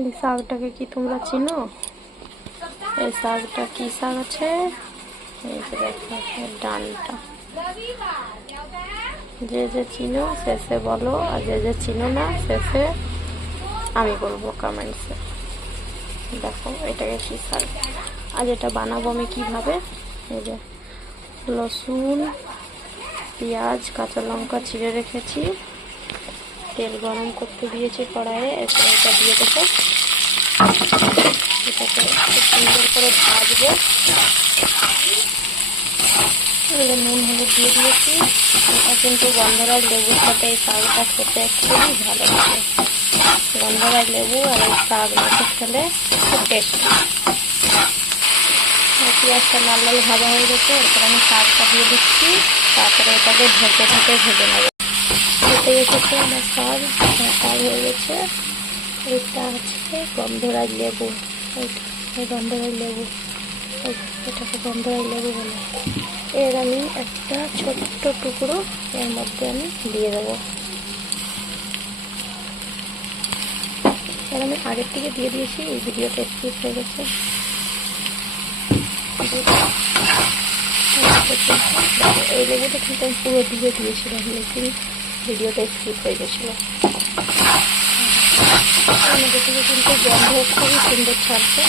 এই শাকটাকে কি তোমরা চিনো? এই শাকটা কি শাক আছে? এই যে দেখো, ডালটা। যে যে চিনো শেষে বলো, আর যে যে চিনো না শেষে আমি বলবো কমেন্টসে। দেখো এটাকে কি শাক। আজ এটা বানাবো আমি কিভাবে। এই যে লসুন, পেঁয়াজ, কাঁচা লঙ্কা ছিঁড়ে রেখেছি, তেল গরম করতে দিয়েছি কড়াইয়ে, এরপর এটা দিয়ে দেবো। এটাকে সুন্দর করে ভাজবো। নুন হলুদ দিয়ে দিয়েছি। এটা কিন্তু গন্ধরাজ লেবুর সাথে এই শাকটা খেতে খুবই ভালো লাগে। গন্ধরাজ লেবু আর এই শাক মেখে খেলে খুব টেস্টি। পেঁয়াজটা লাল লাল ভাজা হয়ে গেছে, এরপর আমি শাকটা দিয়ে দিচ্ছি। তারপরে এটাকে ঢেকে ভেজে নেবো। হতে এসেছে আমার শাক হয়ে গেছে। এটা আছে গন্ধরাজ লেবু। গন্ধরাজ লেবু, এটাকে গন্ধরাজ লেবু বলে। এর আমি একটা ছোট্ট টুকরো এর মধ্যে আমি দিয়ে দেবো। এর আমি আগের থেকে দিয়ে দিয়েছি, এই ভিডিওটা স্কিপ হয়ে গেছে। এই লেবুটা কিন্তু আমি পুরো দিয়ে দিয়েছিলাম, লেকিন ভিডিওটা স্কিপ হয়ে গেছিলো। আমাদের থেকে কিন্তু গন্ধ খুবই সুন্দর ছাড়ছে।